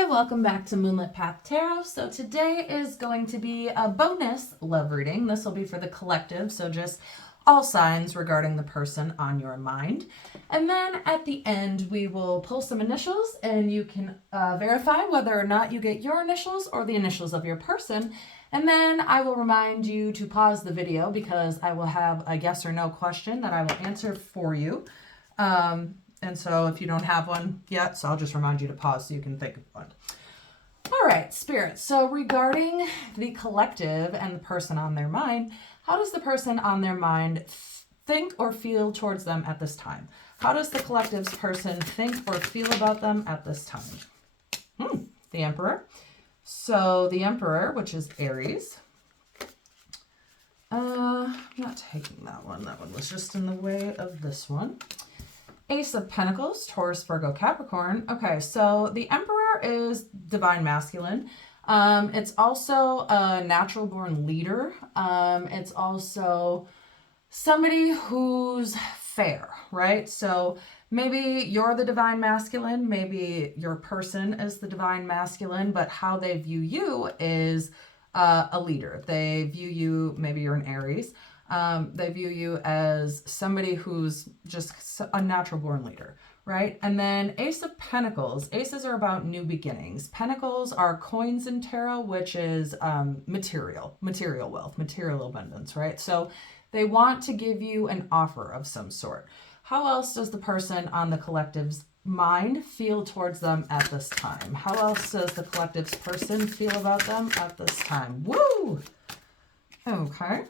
Hi, welcome back to Moonlit Path Tarot. So today is going to be a bonus love reading. This will be for the collective, so just all signs regarding the person on your mind. And then at the end, we will pull some initials and you can verify whether or not you get your initials or the initials of your person. And then I will remind you to pause the video because I will have a yes or no question that I will answer for you. And so if you don't have one yet, so I'll just remind you to pause so you can think of one. All right, Spirit. So regarding the collective and the person on their mind, how does the person on their mind think or feel towards them at this time? How does the collective's person think or feel about them at this time? The Emperor. So the Emperor, which is Aries. I'm not taking that one. That one was just in the way of this one. Ace of Pentacles, Taurus, Virgo, Capricorn. Okay, so the Emperor is divine masculine. It's also a natural born leader. It's also somebody who's fair, right? So maybe you're the divine masculine, maybe your person is the divine masculine, but how they view you is a leader. They view you, maybe you're an Aries. They view you as somebody who's just a natural born leader, right? And then Ace of Pentacles. Aces are about new beginnings. Pentacles are coins in tarot, which is material wealth, material abundance, right? So they want to give you an offer of some sort. How else does the person on the collective's mind feel towards them at this time? How else does the collective's person feel about them at this time? Woo! Okay.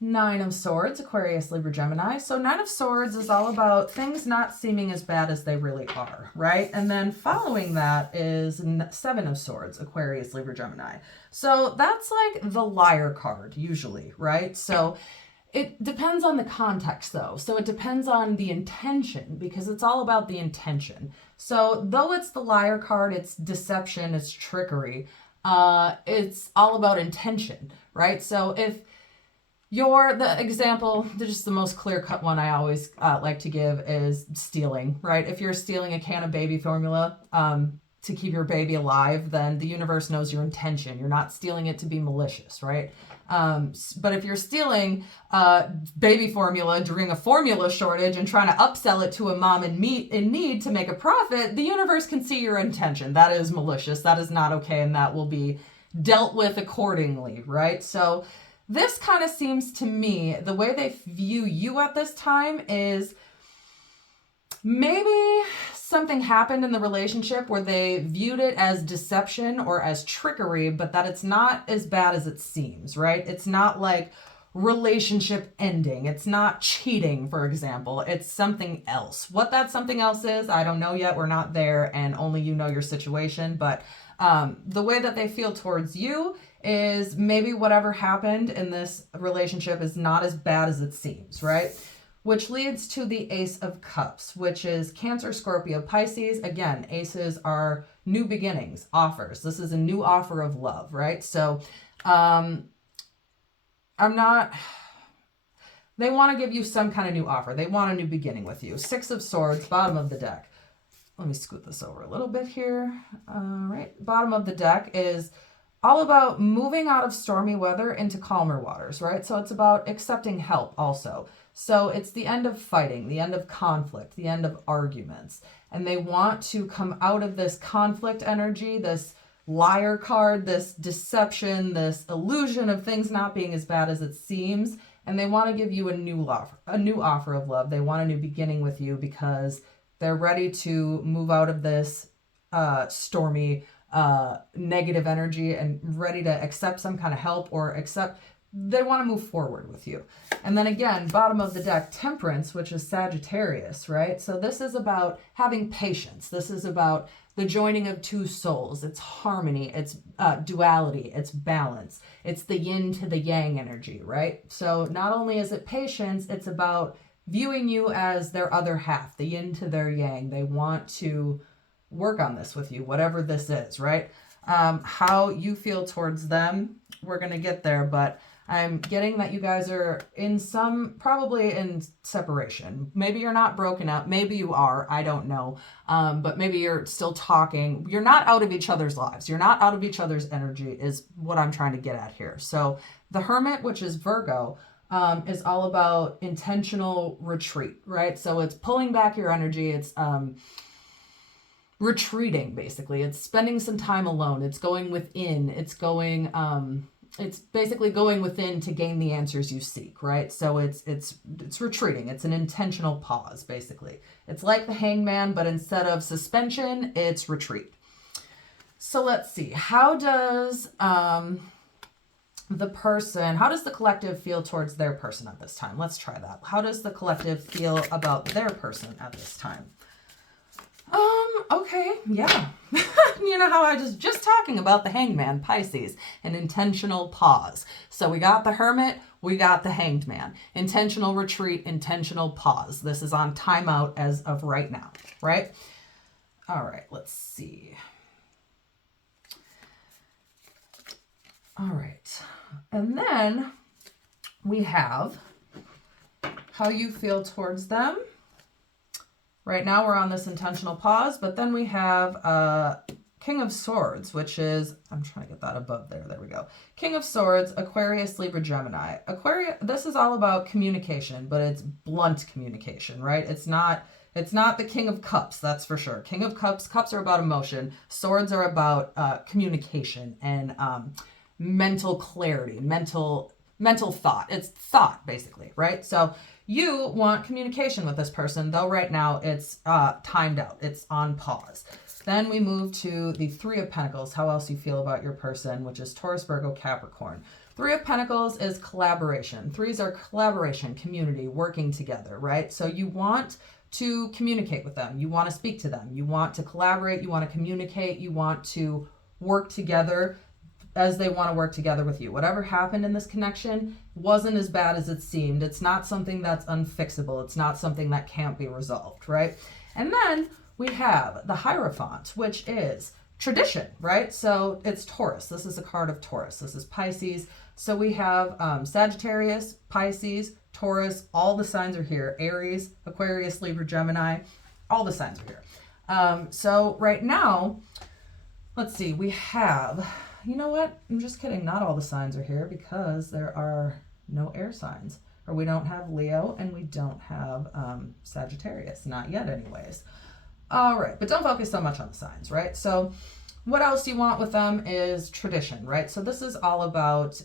Nine of Swords, Aquarius, Libra, Gemini. So Nine of Swords is all about things not seeming as bad as they really are, right? And then following that is Seven of Swords, Aquarius, Libra, Gemini. So that's like the liar card usually, right? So it depends on the context though. So it depends on the intention because it's all about the intention. So though it's the liar card, it's deception, it's trickery. It's all about intention, right? So if the example, just the most clear-cut one I always like to give is stealing, right? If you're stealing a can of baby formula to keep your baby alive, then the universe knows your intention. You're not stealing it to be malicious, right? But if you're stealing baby formula during a formula shortage and trying to upsell it to a mom in need to make a profit, the universe can see your intention. That is malicious. That is not okay, and that will be dealt with accordingly, right? So this kind of seems to me, the way they view you at this time is maybe something happened in the relationship where they viewed it as deception or as trickery, but that it's not as bad as it seems, right? It's not like relationship ending. It's not cheating, for example. It's something else. What that something else is, I don't know yet. We're not there, and only you know your situation. But the way that they feel towards you is maybe whatever happened in this relationship is not as bad as it seems, right? Which leads to the Ace of Cups, which is Cancer, Scorpio, Pisces. Again, aces are new beginnings, offers. This is a new offer of love, right? So they want to give you some kind of new offer. They want a new beginning with you. Six of Swords, bottom of the deck. Let me scoot this over a little bit here. All right, bottom of the deck is all about moving out of stormy weather into calmer waters, right? So it's about accepting help also. So it's the end of fighting, the end of conflict, the end of arguments. And they want to come out of this conflict energy, this liar card, this deception, this illusion of things not being as bad as it seems. And they want to give you a new offer of love. They want a new beginning with you because they're ready to move out of this stormy negative energy and ready to accept some kind of help or they want to move forward with you. And then again, bottom of the deck, Temperance, which is Sagittarius, right? So this is about having patience. This is about the joining of two souls. It's harmony, it's duality, it's balance. It's the yin to the yang energy, right? So not only is it patience, it's about viewing you as their other half, the yin to their yang. They want to work on this with you, whatever this is, right? How you feel towards them, we're going to get there, but I'm getting that you guys are probably in separation. Maybe you're not broken up. Maybe you are. I don't know. But maybe you're still talking. You're not out of each other's lives. You're not out of each other's energy is what I'm trying to get at here. So the Hermit, which is Virgo, is all about intentional retreat, right? So it's pulling back your energy. It's retreating, basically. It's spending some time alone. It's going within. It's basically going within to gain the answers you seek, right? So it's retreating. It's an intentional pause, basically. It's like the Hangman, but instead of suspension, it's retreat. So let's see. How does the collective feel towards their person at this time? Let's try that. How does the collective feel about their person at this time? Okay, yeah. You know how I just talking about the Hangman, Pisces, an intentional pause. So we got the Hermit, we got the Hanged Man. Intentional retreat, intentional pause. This is on timeout as of right now, right? All right, let's see. All right. And then we have how you feel towards them. Right now we're on this intentional pause, but then we have King of Swords, which is, I'm trying to get that above there. There we go. King of Swords, Aquarius, Libra, Gemini. Aquarius, this is all about communication, but it's blunt communication, right? It's not the King of Cups, that's for sure. King of Cups are about emotion. Swords are about communication and mental clarity, mental thought. It's thought, basically, right? So you want communication with this person, though right now it's timed out. It's on pause. Then we move to the Three of Pentacles, how else you feel about your person, which is Taurus, Virgo, Capricorn. Three of Pentacles is collaboration. Threes are collaboration, community, working together, right? So you want to communicate with them. You want to speak to them. You want to collaborate. You want to communicate. You want to work together as they want to work together with you. Whatever happened in this connection wasn't as bad as it seemed. It's not something that's unfixable. It's not something that can't be resolved, right? And then we have the Hierophant, which is tradition, right? So it's Taurus. This is a card of Taurus. This is Pisces. So we have Sagittarius, Pisces, Taurus, all the signs are here. Aries, Aquarius, Libra, Gemini, all the signs are here. So right now, let's see, we have, you know what? I'm just kidding. Not all the signs are here because there are no air signs. Or we don't have Leo and we don't have Sagittarius. Not yet anyways. All right, but don't focus so much on the signs, right? So what else you want with them is tradition, right? So this is all about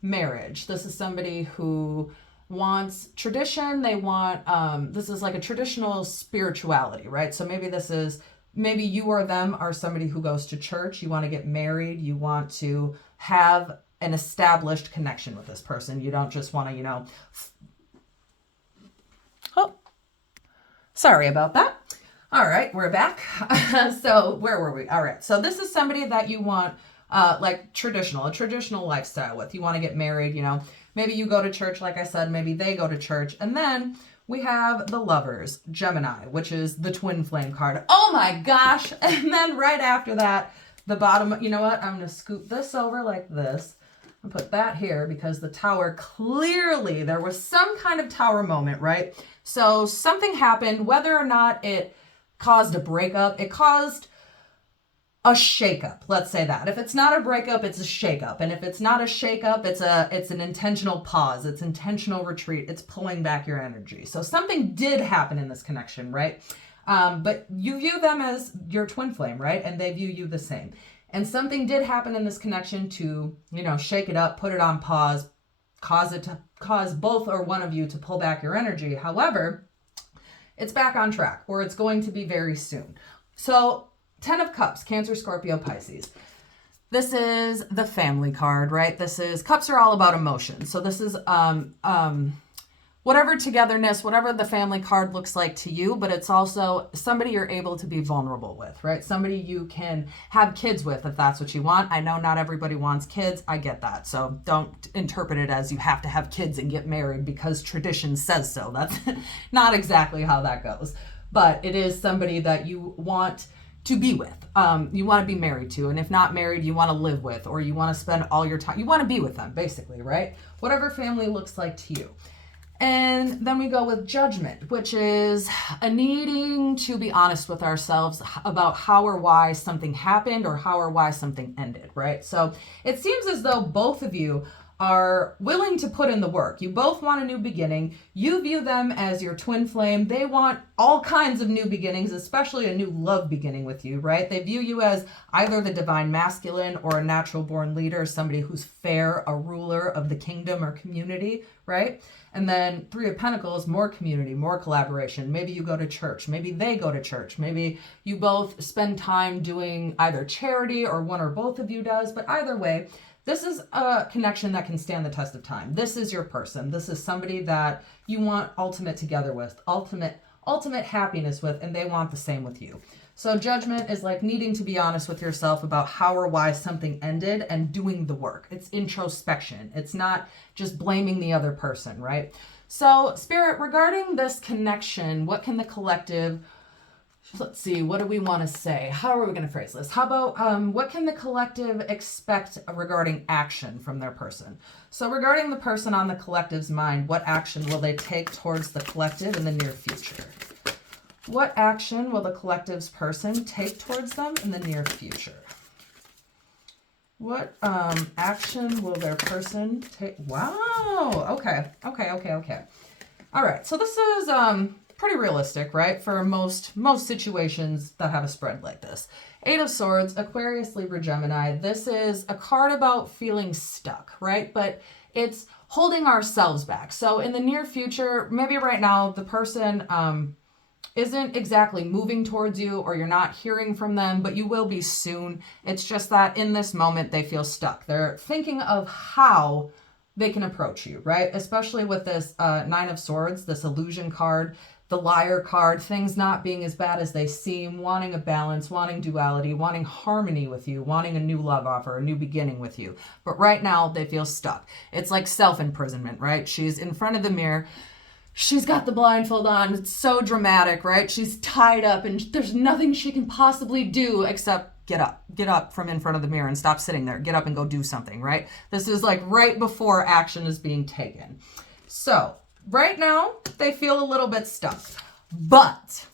marriage. This is somebody who wants tradition. They want, this is like a traditional spirituality, right? So maybe you or them are somebody who goes to church. You want to get married. You want to have an established connection with this person. You don't just want to, oh, sorry about that. All right, we're back. So where were we? All right. So this is somebody that you want like a traditional lifestyle with. You want to get married, maybe you go to church, like I said, maybe they go to church. And then we have the Lovers, Gemini, which is the twin flame card. Oh my gosh. And then right after that, the bottom, you know what? I'm going to scoop this over like this and put that here because the Tower, clearly there was some kind of Tower moment, right? So something happened, whether or not it caused a breakup, it caused a shakeup. Let's say that. If it's not a breakup, it's a shakeup. And if it's not a shakeup, it's an intentional pause. It's intentional retreat. It's pulling back your energy. So something did happen in this connection, right? But you view them as your twin flame, right? And they view you the same. And something did happen in this connection to, shake it up, put it on pause, cause both or one of you to pull back your energy. However, it's back on track, or it's going to be very soon. So 10 of Cups, Cancer, Scorpio, Pisces. This is the family card, right? Cups are all about emotion. So this is whatever togetherness, whatever the family card looks like to you, but it's also somebody you're able to be vulnerable with, right? Somebody you can have kids with if that's what you want. I know not everybody wants kids. I get that. So don't interpret it as you have to have kids and get married because tradition says so. That's not exactly how that goes. But it is somebody that you want to be with. You want to be married to, and if not married, you want to live with, or you want to spend all your time. You want to be with them, basically, right? Whatever family looks like to you. And then we go with judgment, which is a needing to be honest with ourselves about how or why something happened or how or why something ended, right? So it seems as though both of you are willing to put in the work. You both want a new beginning. You view them as your twin flame. They want all kinds of new beginnings, especially a new love beginning with you, right? They view you as either the divine masculine or a natural born leader, somebody who's fair, a ruler of the kingdom or community, right? And then Three of Pentacles, more community, more collaboration. Maybe you go to church. Maybe they go to church. Maybe you both spend time doing either charity or one or both of you does. But either way, this is a connection that can stand the test of time. This is your person. This is somebody that you want ultimate together with, ultimate happiness with, and they want the same with you. So judgment is like needing to be honest with yourself about how or why something ended and doing the work. It's introspection. It's not just blaming the other person, right? So Spirit, regarding this connection, what can the collective, let's see, what do we want to say? How are we going to phrase this? How about what can the collective expect regarding action from their person? So regarding the person on the collective's mind, what action will they take towards the collective in the near future? What action will the collective's person take towards them in the near future? What action will their person take? Wow. Okay. All right. So this is pretty realistic, right? For most situations that have a spread like this. Eight of Swords, Aquarius, Libra, Gemini. This is a card about feeling stuck, right? But it's holding ourselves back. So in the near future, maybe right now, the person isn't exactly moving towards you, or you're not hearing from them, but you will be soon. It's just that in this moment, they feel stuck. They're thinking of how they can approach you, right? Especially with this Nine of Swords, this illusion card, the liar card, things not being as bad as they seem, wanting a balance, wanting duality, wanting harmony with you, wanting a new love offer, a new beginning with you. But right now, they feel stuck. It's like self-imprisonment, right? She's in front of the mirror. She's got the blindfold on. It's so dramatic, right? She's tied up and there's nothing she can possibly do except get up from in front of the mirror and stop sitting there. Get up and go do something, right? This is like right before action is being taken. So right now they feel a little bit stuck, but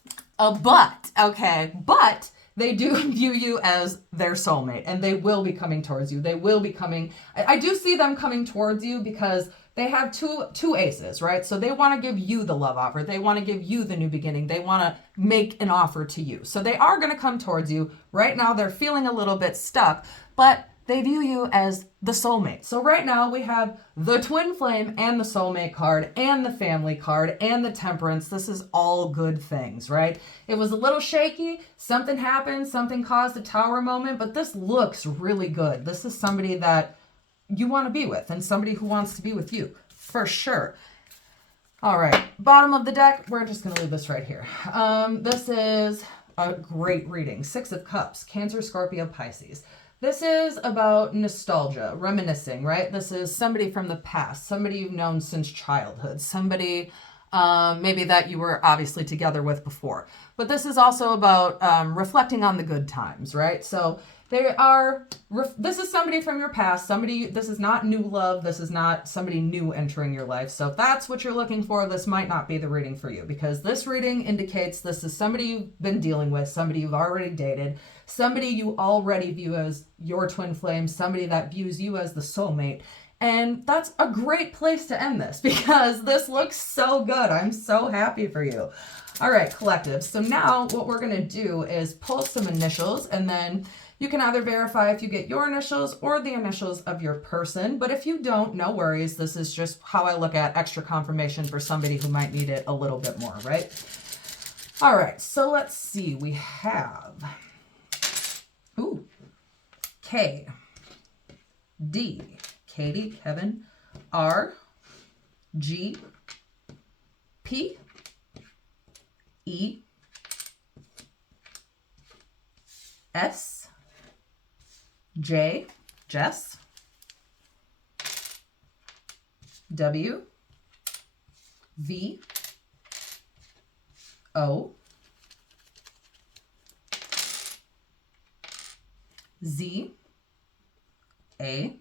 they do view you as their soulmate, and they will be coming towards you. They will be coming. I do see them coming towards you because they have two aces, right? So they want to give you the love offer. They want to give you the new beginning. They want to make an offer to you. So they are going to come towards you. Right now, they're feeling a little bit stuck, but they view you as the soulmate. So right now we have the twin flame and the soulmate card and the family card and the temperance. This is all good things, right? It was a little shaky. Something happened. Something caused a tower moment, but this looks really good. This is somebody that you want to be with and somebody who wants to be with you for sure. All right, bottom of the deck, we're just going to leave this right here. This is a great reading. Six of Cups, Cancer, Scorpio, Pisces. This is about nostalgia, reminiscing, right? This is somebody from the past, somebody you've known since childhood, somebody maybe that you were obviously together with before. But this is also about reflecting on the good times, right? So this is somebody from your past, this is not new love, this is not somebody new entering your life. So if that's what you're looking for, this might not be the reading for you, because this reading indicates this is somebody you've been dealing with, somebody you've already dated, somebody you already view as your twin flame, somebody that views you as the soulmate. And that's a great place to end this, because this looks so good. I'm so happy for you. All right, collective. So now what we're going to do is pull some initials, and then you can either verify if you get your initials or the initials of your person. But if you don't, no worries. This is just how I look at extra confirmation for somebody who might need it a little bit more, right? All right, so let's see. We have K, D, Katie, Kevin, R, G, P, E, S, J, Jess, W, V, O, Z, A,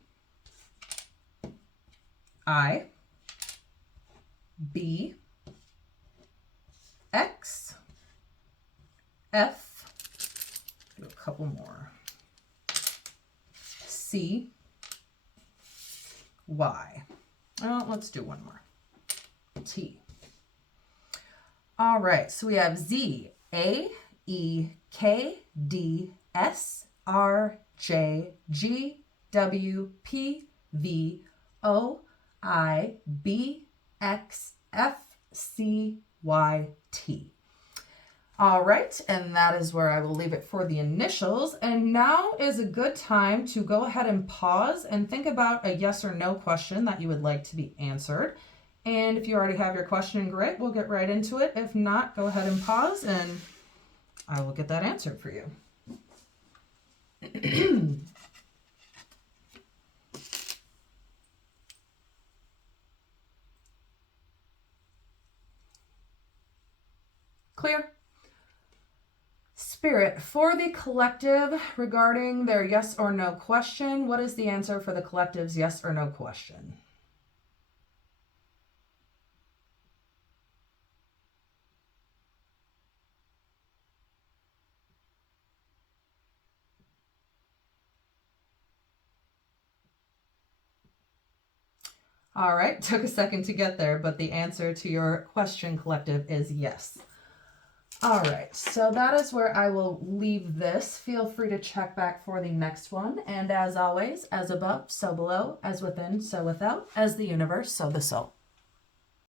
I, B, X, F, do a couple more, C, Y. Oh, let's do one more, T. All right, so we have Z, A, E, K, D, S, R, J, G, W, P, V, O, I, B, X, F, C, Y, T. All right, and that is where I will leave it for the initials. And now is a good time to go ahead and pause and think about a yes or no question that you would like to be answered. And if you already have your question, great, we'll get right into it. If not, go ahead and pause and I will get that answered for you. Clear? Spirit, for the collective regarding their yes or no question, what is the answer for the collective's yes or no question? All right, took a second to get there, but the answer to your question, collective, is yes. All right, so that is where I will leave this. Feel free to check back for the next one. And as always, as above, so below, as within, so without, as the universe, so the soul.